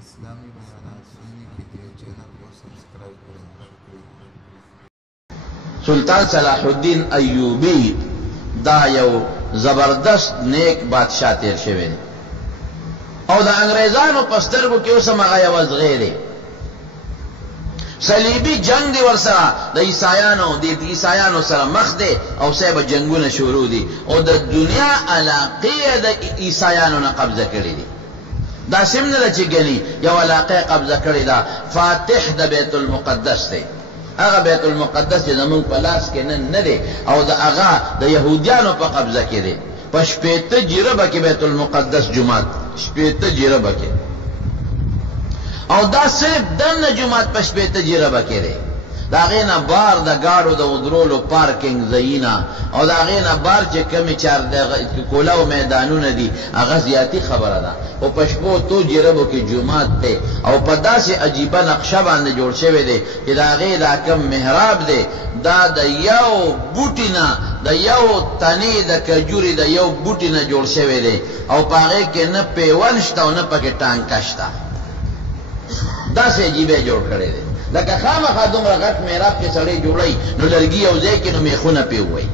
इस्लामी बयानात सुनने के लिए चैनल को सब्सक्राइब करें। सुल्तान सलाहुद्दीन अय्यूबी دا یو زبردست نیک بادشاہ تیر شوی او دا انگریزانو پسترگو کی اسم اغا یوز غیره صلیبی جنگ دی ورسرا دا عیسایانو سر مخ دی او سیب جنگون شروع دی او دا دنیا علاقی دا عیسایانو نا قبضه کری دی دا سمن دا چی گنی یو علاقی قبضه کری دا فاتح دا بیت المقدس دی اغا بیت المقدس چې زمون په لاس کې نه دی او دا اغا د يهوديانو په قبضه کې دی په شپېته جربه کې بیت المقدس جمعات شپېته جربه کې او دا صرف دنه جمعات په شپېته جربه کې دی دا غینا بار د گاړو د ودرولو پارکینګ زینا او دا غینا بار چې کمی چار د کولاو میدانونه دي هغه زیاتی خبره ده او پښپو تو جربو کې جمعات ته او په داسې عجیبه نقشه باندې جوړ شوی دی چې دا غیلا کم محراب دی دا د یو بوټینا د یو تنی د کجوري د یو بوټینا جوړ شوی دی او پاره کې نه پیوال شته او نه پکې ټانک شته دا سه عجیبه جوړ کړی دی لکه خامخا دومره غټ محراب کې سړی جوړی نو لرګي او ځای کې نو میخونه پیوي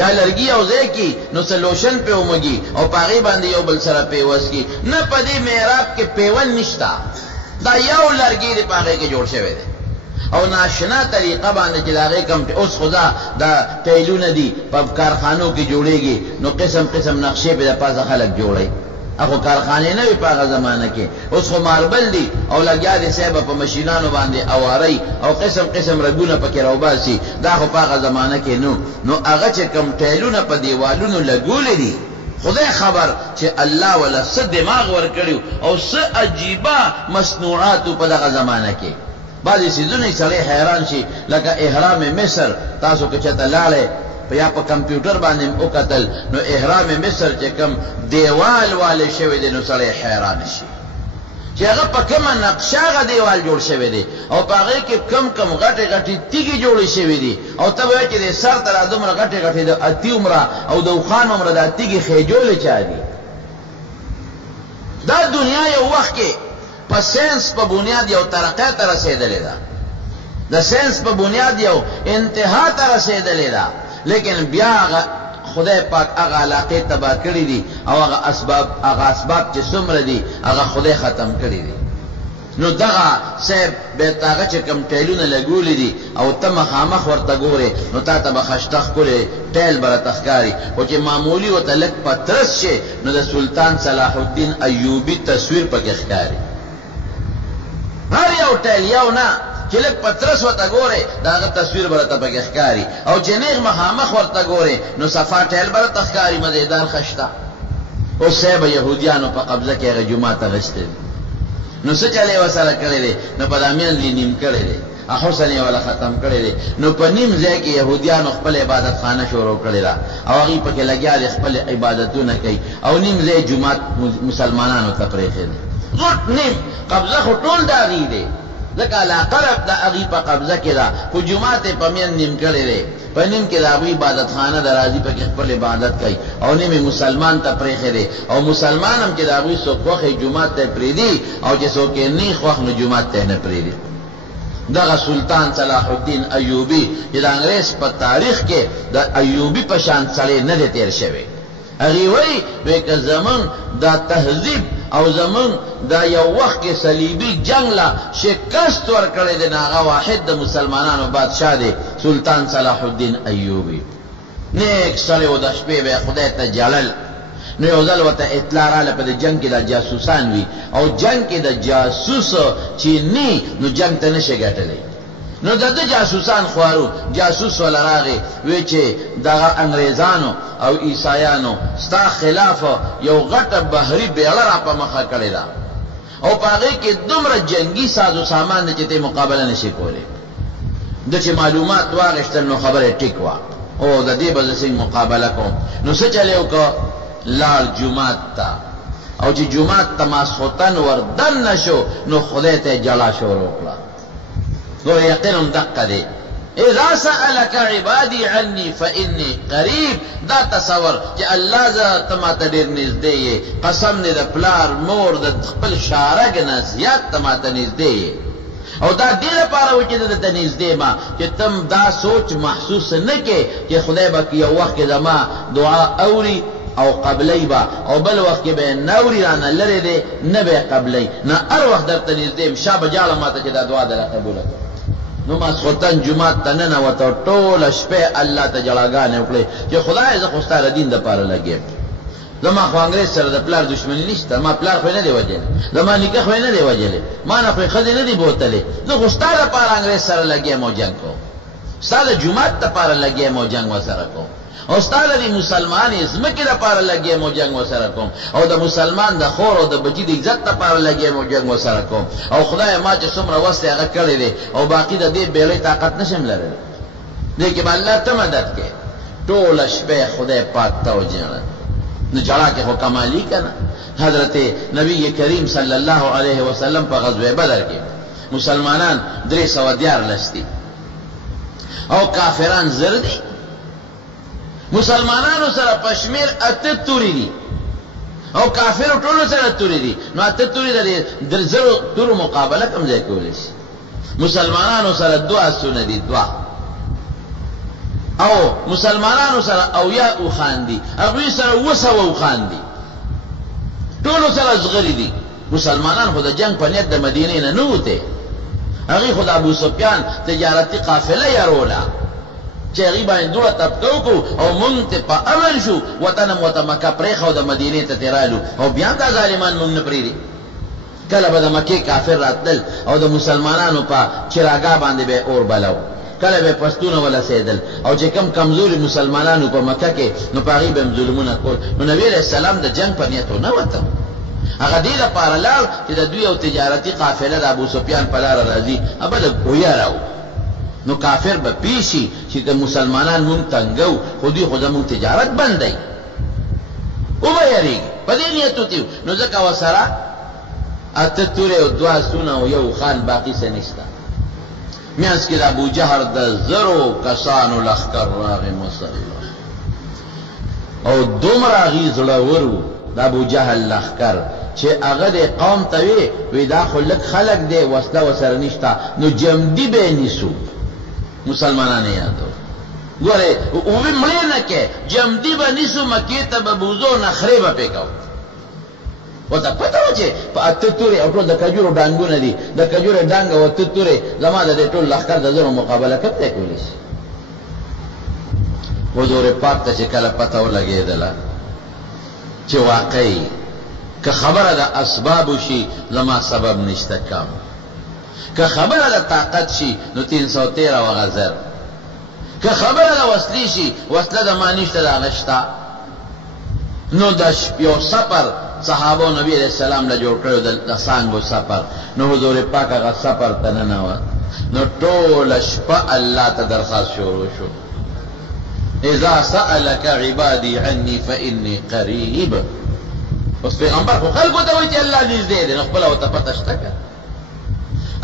یا لرګي او ځای کې نو سلوشن پیومږي او پاغي باندې یو بل سره پیوس کی نه پدې محراب کې پیول نشتا دا یو لرګي دی پاغي کې جوړ شوی دی او ناشنا طریقه باندې چې داغه کم اوس خدا دا ټیلونه دي په کارخانو کې جوړيږي نو قسم قسم نقشې په پاسه خلک جوړي اخو کارخانه نه وی په زمانہ کې اوس خو ماربل دي او لګیا دي سبب په ماشینانو باندې اواري او قسم قسم رګونه پکې راوباسي دا خو په زمانہ کې نو هغه چې کم ټیلونه په دیوالونو لګول دي خدای خبر چې الله ولا صد دماغ ور کړیو او څه عجیبه مصنوعات په دغه زمانہ کې بعضی سيزونه سړی حیران شي لکه احرام مصر تاسو کې چته لاله یا په کمپیوټر باندې او قتل نو احرام مصر چې کم دیوال والے شوی دی نو سړی حیران شي چې هغه په کومه نقشه غ دیوال جوړ شوی دی او په هغه کې کم غټي غټي تیږي جوړې شوی دی او ته وایې چې سر تر ادمره غټي غټي د اتی عمره او د خوان عمره د تیږي خېجولې چا دي دا دنیا یو وخت کې په ساينس په بنیاد یو ترقه ته رسیدلې ده د ساينس په بنیاد یو انتها ته رسیدلې ده لیکن بیا خدای پاک هغه علاقه تبا کړی دي او هغه اسباب چې څومره دي هغه خدای ختم کړی دي نو دغه سب به تاغه چې کم ټیلونه لګولې دي او ته مخامخ ورته ګوره نو تا ته بخښتخ کولې ټیل بر تخکاری او چې معمولی او تلک پترس شي نو د سلطان صلاح الدین ایوبی تصویر پکې ښکاری هر یو ټیل یو نه چې لک پترس ورته ګوره داغه تصویر برته پکې ښکاری او چې نیغ مخامخ ورته ګوره نو صفا ټیل برته ښکاری مزیدار خشتا او سیب يهوديانو په قبضه کې هغه جمعه غشته نو څه چلے وسره کړی دي نو په دامیان لینیم کړی دي حسن یې ولا ختم کړی دي نو په نیم ځای کې يهوديانو خپل عبادت خانه شروع کړی را او هغه پکې لګیا دي خپل عبادتونه کوي او نیم ځای جمعه مسلمانانو ته پرېخي دي غټ نیم قبضه ټول داغي دي لکه لا قرب دا اغي په قبضه کې دا په جمعه په مین نیم کړي دي په نیم کې دا عبادت خانه درازي په خپل عبادت کوي او نیم مسلمان ته پرېخي دي او مسلمان هم چې دا غوي سو خوخه جمعه ته پریدي او چې سو کې نه خوخ نو جمعه ته نه پریدي دغه سلطان صلاح الدین ایوبی چې د انګريز په تاریخ کې د ایوبی په شان سره نه دي تیر شوی هغه وی که زمون دا تهذیب او زمون دا یو وخت کې صلیبی جنگ لا شکست ورکړی دی هغه واحد د مسلمانانو بادشاہ دی سلطان صلاح الدین ایوبی نیک سره و د شپې به خدای ته جلل نو یو ځل وته اطلاع رااله په جنگ کې د جاسوسان وی او جنگ کې د جاسوس چې نی نو جنگ ته نشي ګټلی نو د جاسوسان خوارو جاسوس ولا راغی وی چې دغه انګريزانو او عیسایانو ستا خلاف یو غټه بحری بیړه را په مخه کړی دا او پاره کې دومره جنگي سازو سامان چې ته مقابله نشي کولای د چې معلومات واغشتل نو خبره ټیک وا او د دې بزسین مقابله کوم نو څه چلیو کو لال جمعات تا او چې جمعات تماسختن وردن نشو نو خدای ته جلا شروع کړه نو یقینا دقه دی اذا سألك عبادی عنی فإنی قریب. دا تصور چې الله ز تماته ډیر نږدې یې، قسم دې د پلار مور د خپل شارګ نه زیات تماته نږدې یې. او دا دې لپاره و چې درته نږدې ما چې تم دا سوچ محسوس نه کې چې خدای به یو وخت کې زما دعا اوري او قبلی با، او بل وقت کې به نوري رانه لري دی نه به قبلی، نه هر وخت درته نږدې شا به جاړه ماته چې دا دعا در قبول کړه. نو ماسخوتن جمعات ته ننوته، ټوله شپه الله ته جړاګانې وکړې چې خدای زه خو ستا د دین دپاره لګېم. زما خو انګرېز سره د پلار دشمني نشته، ما پلار خو یې نه دی وجلی، زما نیکه خو یې نه دی وجلی، ما نه خو یې ښځې نه دي بوتلې. زه خو ستا دپاره انګرېز سره لګېم او جنګ کوم، ستا د جومات دپاره لګېم او جنګ ورسره کوم، او ستا د مسلمان ځمکې دپاره لګېم او جنګ ورسره کوم، او د مسلمان د خور او د بچي د عزت دپاره لګېم او جنګ ورسره کوم. او خدای ما چې څومره وس دی هغه کړی دی، او باقي د دې بیړۍ طاقت نشم لرلی. دې کې به الله ته مدد کې. ټوله شپه خدای پاک ته وجړه. نو جړا کې خو کمالي که نه. حضرت نبی کریم صلی الله علیه وسلم په غزوه بدر کې مسلمانان 314 دي او کافران زر دي. مسلمانانو سره پشمیر 8 توري دي او کافرو ټولو سره توري دي. نو 8 توري د زرو تورو مقابله کوم ځای کولی شي؟ مسلمانانو سره 2 آسونه دي، 2 او مسلمانانو سره اویا اوخان دي، هغوی سره 200 اوخان دي، ټولو سره زغري دي. مسلمانان خو د جنگ په نیت د مدینې نه نوته، هغوی خو د ابو سفیان تجارتي قافله یاروله چې هغوی باندې دوړه تپکو کو او مونږ ته په امن شو، وطن مو ته مکه پرېښو د مدینې ته تېرالو، او بیا دا ظالمان مونږ نه پرېږدي. کله به د مکې کافر راتلل او د مسلمانانو په چراګاه باندې به اور بلو، کله به پښتونه ولسېدل، او چې کم کمزوري مسلمانانو په مکه کې نو په هغوی به هم ظلمونه کول. نو نبي علیه السلام د جنګ په نیت نه وته، هغه دې لپاره لاړ چې د دوی یو تجارتي قافله د ابو سفیان په لاره راځي، هغه د ګویا راو. نو کافر به پیشي چې د مسلمانان مونږ تنګو، خو دوی خو زمونږ تجارت بندوي، وبه یېرېږي په دې نیت وتي. نو ځکه ورسره 8 تورې او 2 آسونه او یو خان باقي څه نشته. میانس کې د ابو جهل د زرو کسانو لښکر راغی مسلح، او دومره هغوی زړور وو د ابو جهل لښکر چې هغه د قوم ته وی دا خو لږ خلک دی، وسله ورسره نشته، نو جمدي به یې نیسو. مسلمانان یې یادو ګورې اوبه مړې نه کې، جمدي به نیسو، مکې ته به بوزو، نخرې به پې کوو. ورته پته وه چې په 8 تورې او ټول د کجورو ډانګونه دي، د کجورو ډانګ او 8 تورې زما د دې ټول لښکر د زرو مقابله کم دی کولی شي. حضور پاک ته چې کله پته ولګېدله چې واقعي که خبره د اسبابو شي زما سبب نشته کم، که خبره د طاقت شي نو 313 وغزر، که خبره د وصلې شي وصله د ما نشته د هغه شته. نو د یو سفر صحابو نبی علیہ السلام له جوړ کړو د څانګو سفر، نو حضور پاک هغه سفر ته ننوت. نو ټوله شپه الله ته درخواست شروع شو، اذا سألك عبادي عني فإني قریب. اوس پیغمبر خو خلکو ته وایي چې الله نږدې دی، نو خپله ورته پته شته که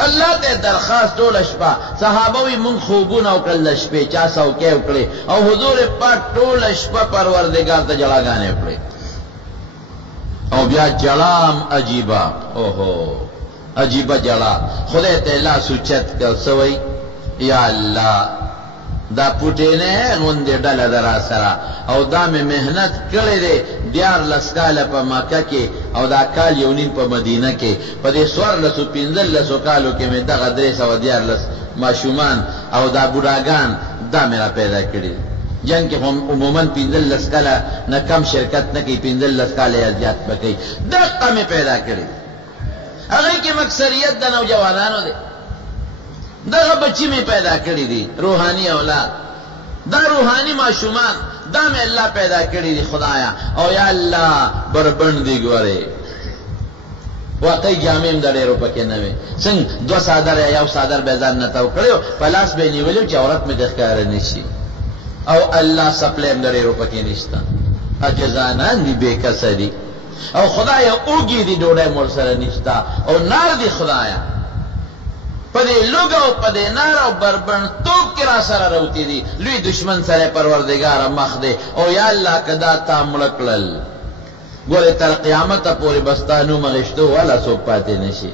الله ته درخواست ټوله شپه. صحابه وایي مونږ خوبونه وکړل د شپې، چا څوکۍ وکړې، او حضور پاک ټوله شپه پروردګار ته جړاګانې وکړې. او بیا جړام عجیبه، اوهو عجیبه جړا، خدای ته لاس اوچت کړ، څه وایي یا الله دا پوټې نه غوندې ډله ده را سره، او دا مې محنت کړی دی 14 کاله په مکه کې، او دا کال 1 نیم په مدینه کې، په دې 1415 کالو کې مې دغه 314 ماشومان او دا بوډاګان دا مې را پیدا کړي. جنگ کې عموماً 15 کاله نه کم شرکت نه کوي، 15 کاله یا زیات به کوي، دقه مې پیدا کړي. هغې کې مکثریت د نوجوانانو دی، دغه بچی می پیدا کړی دي، روحانی اولاد، دا روحانی معشومان، دا می الله پیدا کړی دي خدایا. او یا الله بربند دی ګوره، واقعي جامع د ډېرو پکې نه وي، څنګه 2 صادر یا یو صادر به ځان نه تاو کړو، په لاس به نیولیو چې عورت می د ښکاره نشي، او الله سپلیم د ډېرو پکې نشته، عجزانان دي، بې کسه دي، او خدایا اوږې دي، ډوډۍ مور سره نشته، او نار دي خدایا. پدې لوګ او پدې نار او بربند توپ کې را سره راوتی دي لوی دشمن سره پروردگار مخ دې او یا الله کدا تا ملکل ګوره تر قیامت پورې بستانو مغشتو ولا سو پاتې نشي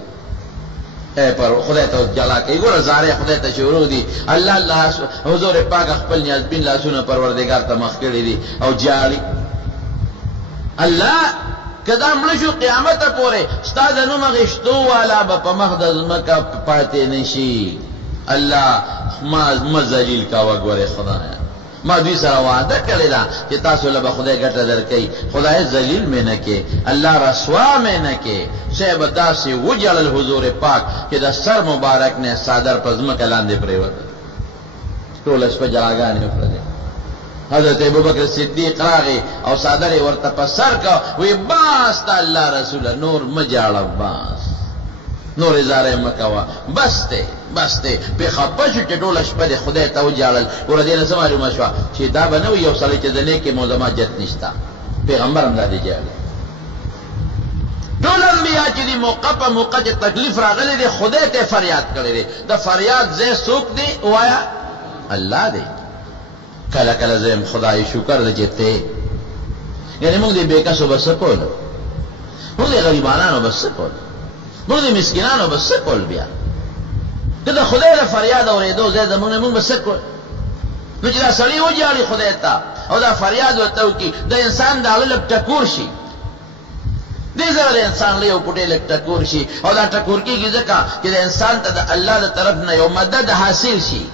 اے پر خدای ته جلا کوي ګوره زاره خدای ته شروع دي الله حضور پاک خپل نیاز بین لاسونه پروردگار ته مخ کړی دي او جاری الله کدا ملشو قیامت پورې استاد نو مغشتو والا په مخدز مکه پاتې نشي الله ما ذلیل کا وګوره خدای ما دوی سره وعده کړی دا چې تاسو له خدای ګټه درکې خدای ذلیل مې نه کې الله رسوا مې نه کې شیب داسې وجلل حضور پاک چې د سر مبارک نه صادر پزما کلاندې پریوت ټول شپه جلاګانې وکړه حضرت ابوبکر صدیق راغی او صادر ورته په سر کا وی باس ته الله رسول نور مجاړه باس نور ازاره مکوا بس ته په خپش چې ټول شپه خدای ته وجاړل ور دې نه سماري مشوا چې دا بنو یو سړی چې دنه کې موزما جت نشتا پیغمبر هم دا دی جاړي ټول انبیاء چې دی موقع چې تکلیف راغلی دی خدای ته فریاد کړی دی د فریاد زه سوک دی وایا الله دی کله کله زم خدای شکر دې ته یعنی موږ دې بیکاسو بس کول موږ دې غریبانو بس کول موږ دې مسکینانو بس کول بیا کله خدای له فریاد اورېدو زه زمونږ بس کول نو چې دا سړی وجاړي خدای ته او دا فریاد وته کی د انسان د علم ټکور شي دې زره د انسان له یو پټې لک ټکور شي او دا ټکور کیږي ځکه چې د انسان ته د الله تر طرف نه یو مدد حاصل شي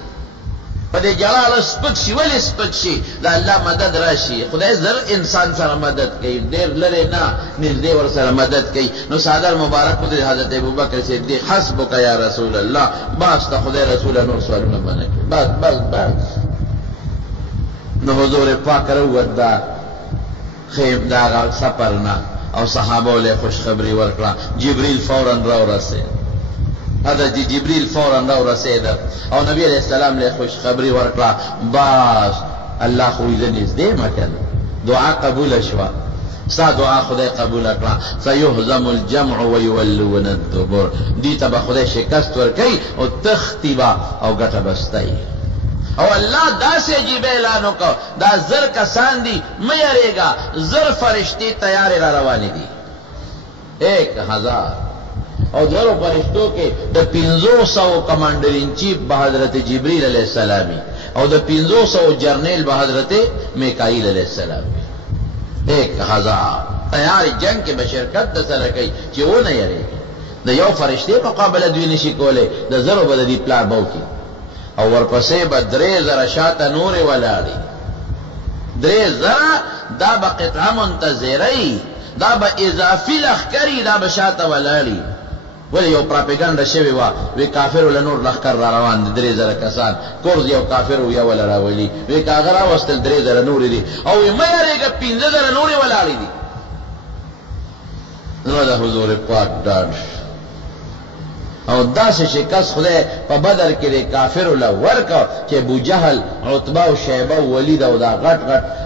په دې جلال سپک شي ولې سپک شي د الله مدد راشي خدای زر انسان سره مدد کوي ډېر لره نه نږدې ور سره مدد کوي نو صادر مبارک د حضرت ابوبکر صدیق حسبک یا رسول الله باس ته خدای رسول نور سوالونه باندې بس نو حضور پاک ورودا خیم دا سفرنا او صحابه له خوشخبری ورکړه جبريل فورا راورسه حضرت جبريل فورا راورسه او نبی علیہ السلام له خوشخبری ورکړه باس الله خو یې نږدې مکن دعا قبول شوا ستا دعا خدای قبول کړه سيهزم الجمع ويولون الدبر دي ته خدای شکست ورکړي او تختیبا او ګټه بستای او الله داسې عجیب اعلان وکړ دا زر کسان دي مې یریګا زر فرشتي تیار را روان دي 1000 او زر فرشتو کې د 500 کمانډر ان چیف حضرت جبريل علیہ السلام او د 500 جرنیل حضرت میکائیل علیہ السلام 1000 تیار جنگ کې بشرکت د سره کوي چې و نه یریږي د یو فرشتي مقابله دوی نشي کوله د زرو بددي پلان بو کې او ورپسې به 3000 شاته نور ولاړی 3000 دا به قطعه منتظری دا به اضافي لخکری دا به شاته ولاړی ولی یو پراپګاندا شوی وا وی کافر ول نور لخر را روان دي 3000 کسان کورز یو کافر وی ول راولي وی کاغرا واستل 3000 نور دي او مې یریګه 15000 نور ولاړی دي نو دا حضور پاک ډاډ او داسې شکست خدای په بدر کې د کافرو له ورکا چې ابو جهل عتبه او شیبه او ولید او دا غټ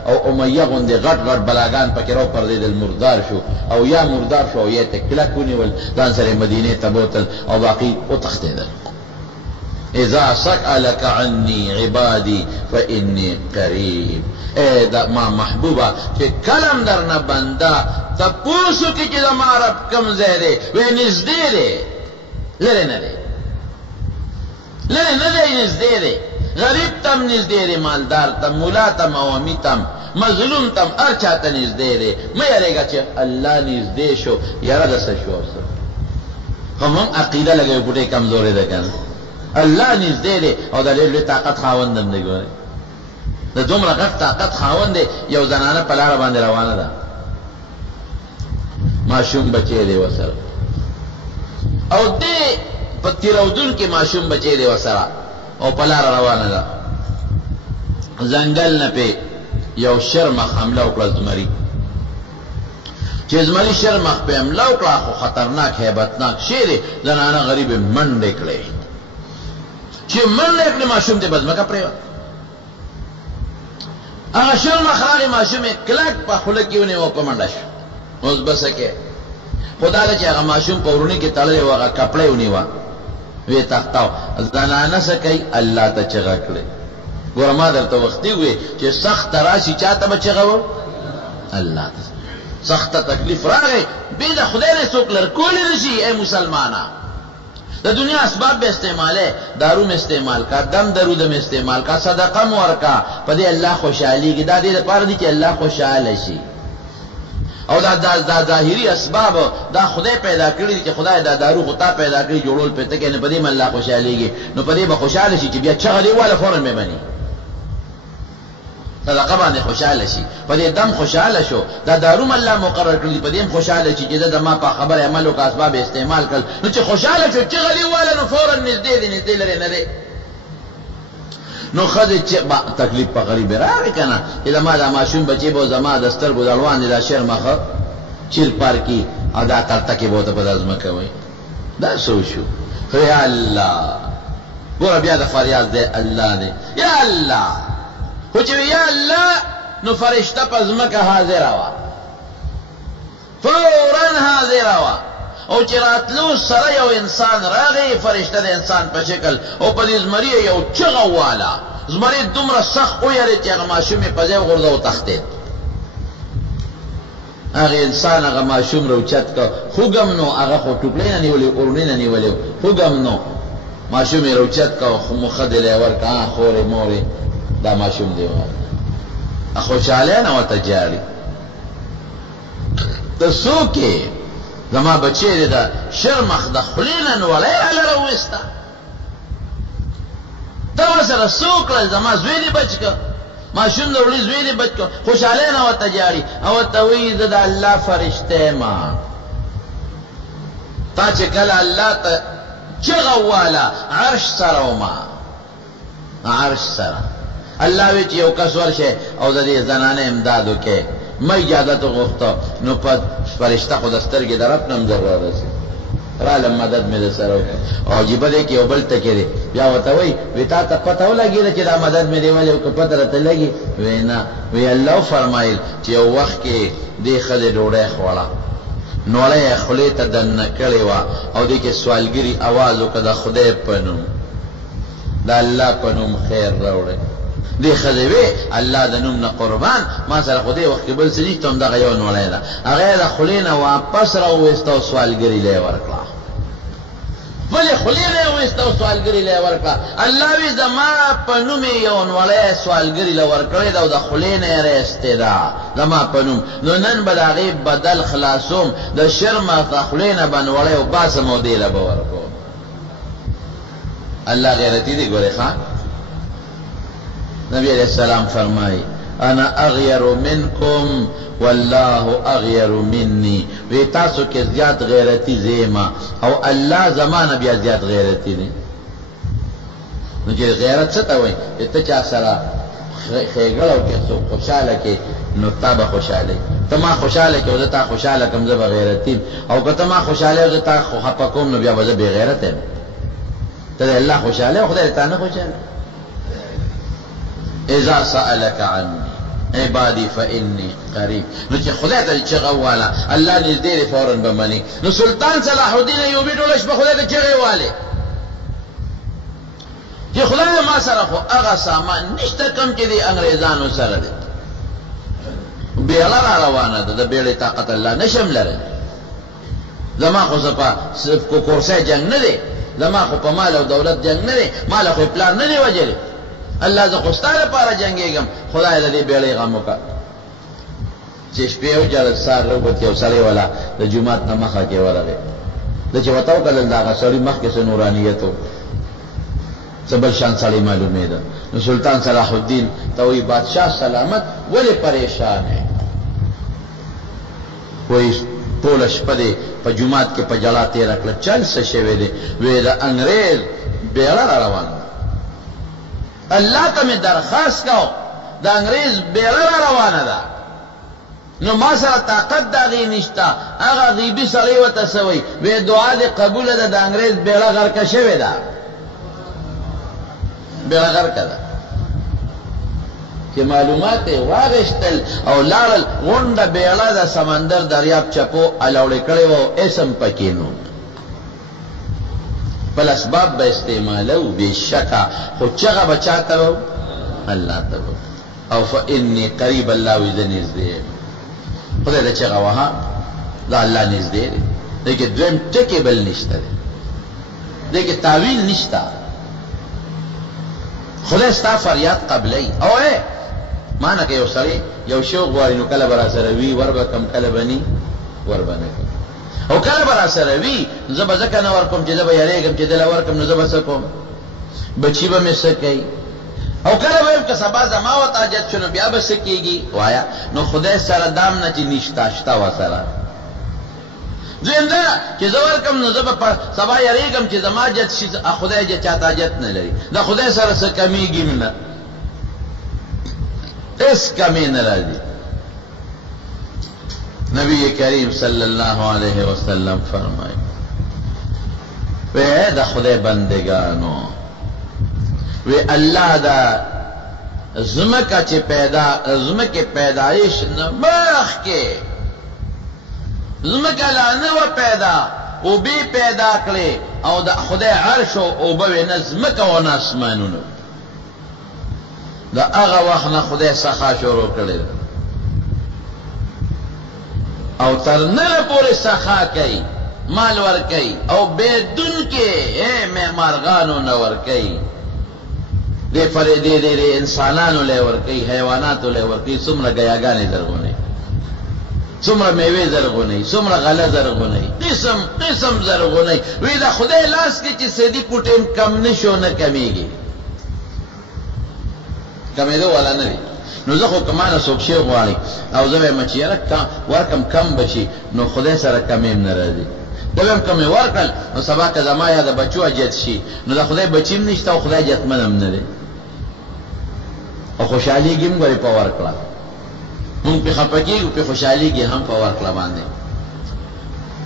او امیه غوندې غټ بلاګان پکې راو پردېدل مردار شو او یا مردار شو او یا تکلک ونیول ځان سره مدینه ته بوتل او باقي وتښتېدل اذا سألك عني عبادي فإني قريب اے دا ما محبوبه چې کلم درنه بندا تاسو کې چې ما رب کم زیاده و نږدې دی لره نه دی نږدې دی غریب تم نږدې دی مالدار تم مولا تم عوامي تم مظلوم تم هر چاته نږدې دی مې یریګا چې الله نږدې شو یاره د څه شو هم عقیده لګوي پټه کمزورې ده کنه الله نږدې دی او د ډېر طاقت خاوند دی ګوره د دومره غټ طاقت خاوند دی یو زنانه په لار باندې روانه ده ماشوم بچی دی وسره او دې په تیرودن کې ماشوم بچی دی وسره او په لار روانه ده ځنګل نه په یو شرمخ حمله وکړه زمري چې زمري شرمخ په حمله وکړه خو خطرناک hebatnak شیر زنانه غریب منډه کړې چې منډه کړې ماشوم دې بزمکه پرې هغه شرمخ راغی ماشوم کلک په خوله کې ونه و په منډه شو اوس بس کې خدا دې چې هغه ماشوم په ورونی کې تړلې وغه کپڑے ونیوا وی تختاو زنانه څه کوي الله ته چغه کړي ګوره ما درته وختي وی چې سخت راشي چاته به چغه و الله ته سخت تکلیف راغی بې د خدای نه څوک لرکولی نشي ای مسلمانه د دنیا اسباب به استعماله دارو میں استعمال کا دم درود میں استعمال کا صدقه مور کا په دې الله خوشحالي کې دا دې لپاره دي چې الله خوشاله شي او دا ظاهري اسباب دا خدای پیدا کړی دي چې خدای دا دارو خطا پیدا کړی جوړول پته کې نه په دې الله خوشحاليږي نو په دې به خوشاله شي چې بیا چغلي والا فورن مې بني صدقه باندې خوشاله شي په دې دم خوشاله شو دا دارو الله مقرر کړی په دې خوشاله شي چې دا ما په خبره عمل او اسباب استعمال کړ نو چې خوشاله شو چغلي والا نو فورن نږدې لري نه دی نو خځه چې تکلیف په غریب راغی کنه چې زما د ماشوم بچي به زما د سترګو د روان دي دا شعر مخه چیر پار کی ادا ترته کې بہت په لازمه کوي دا سوچو یا الله ګور بیا د فریاد دی الله دی یا الله خو چې یا الله نو فرشته په ځمکه حاضر وا فورا حاضر وا او چې راتلو سره یو انسان راغی فرشته د انسان په شکل او په دې زمری یو چغه والا زمری دومره سخت ویری چې هغه ماشوم په ځای غورځو تختید هغه انسان هغه ماشوم روچت کا خوګم نو هغه خو ټوکلې نه نیولې اورونه نه نیولې خوګم نو ماشوم روچت کا خو مخدل ور کا خورې مورې دا ماشوم دی واه خوشاله نه وته جاری ته سوکه زما بچی دا شرمخ د خلینا ولا على روستا دا سره سوکل زما زوی دی بچک ما شوند ولې زوی دی بچک خوشاله نه وته جاری او توحید د الله فرشته ما تا چې کله الله ته چغوالا عرش سره وما عرش سره الله وی چې یو کس ورشه او د دې زنانه امدادو کې ما اجازه غوښته نو په فرشته خو دسترګې درپ نم ضرر راسي را مدد مې سره او جيبه دې کې او بل تکري بیا وته وی تا ته پته ولګي چې دا مدد مې دی ولې او پته راته لګي وینا وی الله فرمایل چې یو وخت کې دې خله ډوړې خوړه نو له خله ته دن کړي وا او دې کې سوالګری आवाज وکړه خدای پنوم دا الله پنوم خیر راوړي دی خدوی الله د نوم نه قربان ما سره خدای وخت بل سړي ته دغه یو نولای دا هغه د خلینا واپس راوېستو سوالګری لې ورکړه ولی خلینا وېستو سوالګری لې ورکړه الله وی زما په نوم یو نولای سوالګری لې ورکړه دا د خلینا راسته دا زما په نوم نو نن بلاغي بدل خلاصوم د شرمه د خلینا بنولای او باسمو دی له ورکو الله غیرتی دی ګوره ښا نبی علیہ السلام فرمائی انا اغیر منکم والله اغیر منی وی تاسو کې زیات غیرتی زیما او الله زمانه بیا زیات غیرتی دی نو چې غیرت څه ته وایي ته چا سره خېګړو کې څو خوشاله کې نو تابه خوشاله ته ما خوشاله کې او ته خوشاله کوم زه غیرتی او که ته ما خوشاله او ته خو خپکوم نو بیا به بے غیرت یم ته الله خوشاله او خدای ته نه خوشاله اذا سألك عني عبادي فإني قريب نو چې خدای ته چغه والا الله نږدې فورا بمني نو سلطان صلاح الدین ایوبی ټول شپه خدای ته چغه واله چې خدای ما سره خو هغه سامان نشته کم چې دی انګريزانو سره دی بیړه را روانه ده د بیړې طاقت الله نشم لره زما خو زپا صرف کو کورسه جنگ نه دی زما خو په مال او دولت جنگ نه دی مال خو پلان نه دی وجلی الله ز خوستاره پاره جنگيګم خدای دې بیړې غم وکړه چې شپې او جل سار وروته او سړی والا د جمعات نه مخه کې ورغی د چې وتاو کله دا سړی مخ کې نورانیت او سبل شان سړی معلومه ده نو سلطان صلاح الدین توي بادشاہ سلامت ولې پریشان ہے وای ټول شپه په جمعات کې په جلا تیر کړ چل څه شوی دی وې دا انګريز بیړه روان الله ته می درخواست کو دا انګريز بیړه روانه ده نو ما سره طاقت دا غي نشتا هغه غیبی سړی وته سوی وې دعا دې قبول ده د انګريز بیړه غرق شوی ده بیړه غرق ده چې معلومات واغشتل او لارل غونډه بیړه د سمندر دریاب چپو الاوړې کړي وو اسم پکینو بل اسباب به استعمالو بشکا خو چغه بچاته وو الله ته او فإني قریب الله وذ نزدې خدای ته چغه وها دا الله نزدې دی دغه دویم ټکی بل نشته دی دغه تعویل نشته خدای ستا فریاد قبلی او اے مانا که یو سړی یو شو غواړي نو کله برا سره وی وربه کم کله بني وربنه او کله برا سره وی زب زکه نه ورکم چې زب یریګم چې دل ورکم نو زب سکم بچی به مې سکي او کله به که سبا زما او تاجت شنو بیا به سکیږي وایا نو خدای سره دام نه چې نشتا شتا و سره زنده چې زور کم نو زب سبا یریګم چې زما جت شي خدای جت چاته جت نه لري دا خدای سره سکمیږي نه اس کمی نه راځي نبی کریم صلی اللہ علیہ وسلم فرمائے وے دا خدای بندگانو وے اللہ دا زمکا چے پیدا زمک پیدائش نمخ کے زمکا لانو پیدا او بی پیدا کرے او دا خدای عرش او بوی نزمکا و ناسمانونو دا اغا وقنا خدای سخا شروع کرے او ترنل پورے سخا کئی مال ور کئی او بیدن کے اے معمارغانو نور کئی دے فریدے دے دے انسانانو لے ور کئی حیواناتو لے ور کئی سمرا گیاگانے زرگونے سمرا میوے زرگونے سمرا غلہ زرگونے قسم قسم زرگونے ویدہ خدای لاس کے چی سیدی پوٹیم کم نشو نہ کمی گی کمی دو والا نوی نو زخو کمانا سوکشی غواری او زوی مچی ورکم کم بچی نو خدای سره کمیم نرازی دویم کمی ورکل نو سبا که زما یا دا بچو جت شی نو دا خدای بچیم نشتا و خدای جت منم نده او خوشحالی گیم گوری پا ورکلا من پی خپکی پی خوشحالی گی هم پا ورکلا بانده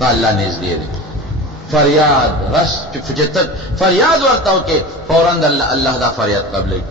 تا اللہ نیز دیده فریاد رس فریاد ورتاو که فوراً اللہ دا فریاد قبلی